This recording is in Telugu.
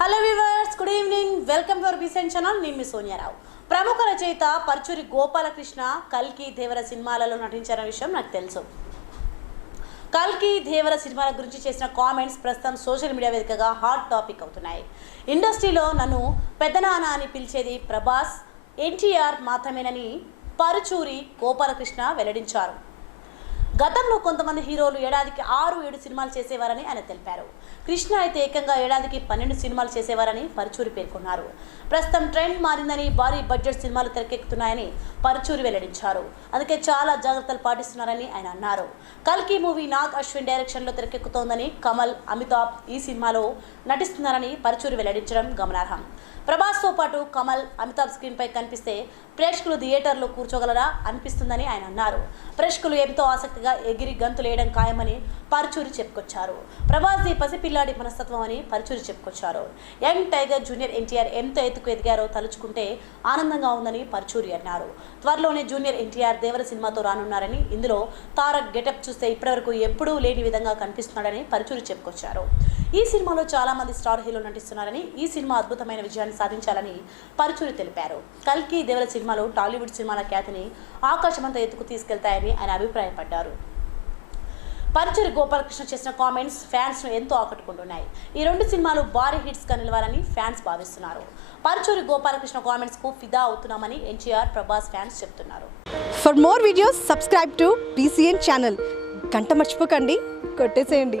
Hello viewers good evening welcome to our బీసెన్ channel నేను మీ సోనియారావు ప్రముఖ రచయిత పర్చూరి గోపాలకృష్ణ కల్కి దేవర సినిమాలలో నటించిన విషయం నాకు తెలుసు. కల్కి దేవర సినిమాల గురించి చేసిన కామెంట్స్ ప్రస్తుతం సోషల్ మీడియా వేదికగా హాట్ టాపిక్ అవుతున్నాయి. ఇండస్ట్రీలో నన్ను పెద్దనాన్న అని పిలిచేది ప్రభాస్ ఎన్టీఆర్ మాత్రమేనని పరుచూరి గోపాలకృష్ణ వెల్లడించారు. గతంలో కొంతమంది హీరోలు ఏడాదికి ఆరు ఏడు సినిమాలు చేసేవారని ఆయన తెలిపారు. కృష్ణ అయితే ఏకంగా ఏడాదికి పన్నెండు సినిమాలు చేసేవారని పరుచూరి పేర్కొన్నారు. ప్రస్తుతం ట్రెండ్ మారిందని భారీ బడ్జెట్ సినిమాలు తెరకెక్కుతున్నాయని పరుచూరి వెల్లడించారు. అందుకే చాలా జాగ్రత్తలు పాటిస్తున్నారని ఆయన అన్నారు. కల్కి మూవీ నాగ్ అశ్విన్ డైరెక్షన్లో తెరకెక్కుతోందని కమల్ అమితాబ్ ఈ సినిమాలో నటిస్తున్నారని పరుచూరి వెల్లడించడం గమనార్హం. ప్రభాస్తో పాటు కమల్ అమితాబ్ స్క్రీన్పై కనిపిస్తే ప్రేక్షకులు థియేటర్లో కూర్చోగలరా అనిపిస్తుందని ఆయన అన్నారు. ప్రేక్షకులు ఎంతో ఆసక్తిగా ఎగిరి గంతులేయడం ఖాయమని పరుచూరి చెప్పుకొచ్చారు. ప్రభాస్ది పసిపిల్లాడి మనస్తత్వం అని పరుచూరి చెప్పుకొచ్చారు. యంగ్ టైగర్ జూనియర్ ఎన్టీఆర్ ఎంత ఎత్తుకు ఎదిగారో తలుచుకుంటే ఆనందంగా ఉందని పరుచూరి అన్నారు. త్వరలోనే జూనియర్ ఎన్టీఆర్ దేవర సినిమాతో రానున్నారని ఇందులో తారక్ గెటప్ చూస్తే ఇప్పటివరకు ఎప్పుడూ లేని విధంగా కనిపిస్తున్నాడని పరుచూరి చెప్పుకొచ్చారు. ఈ సినిమాలో చాలా మంది స్టార్ హీరోలు నటిస్తున్నారని ఈ సినిమా అద్భుతమైన విజయాన్ని సాధించాలని పరుచూరి తెలిపారు. కల్కి దేవల సినిమాలు టాలీవుడ్ సినిమాల ఖ్యాతిని ఆకాశమంతా ఎత్తుకు తీసుకెళ్తాయని ఆయన అభిప్రాయపడ్డారు. పరుచూరి గోపాలకృష్ణ చేసిన కామెంట్స్ ఫ్యాన్స్ను ఎంతో ఆకట్టుకుంటున్నాయి. ఈ రెండు సినిమాలు భారీ హిట్స్గా నిలవాలని ఫ్యాన్స్ భావిస్తున్నారు. పరుచూరి గోపాలకృష్ణ కామెంట్స్కు ఫిదా అవుతున్నామని ఎన్టీఆర్ ప్రభాస్ ఫ్యాన్స్ చెప్తున్నారు. For more videos subscribe to BCN channel గంట మర్చిపోకండి. కొట్టేసేయండి.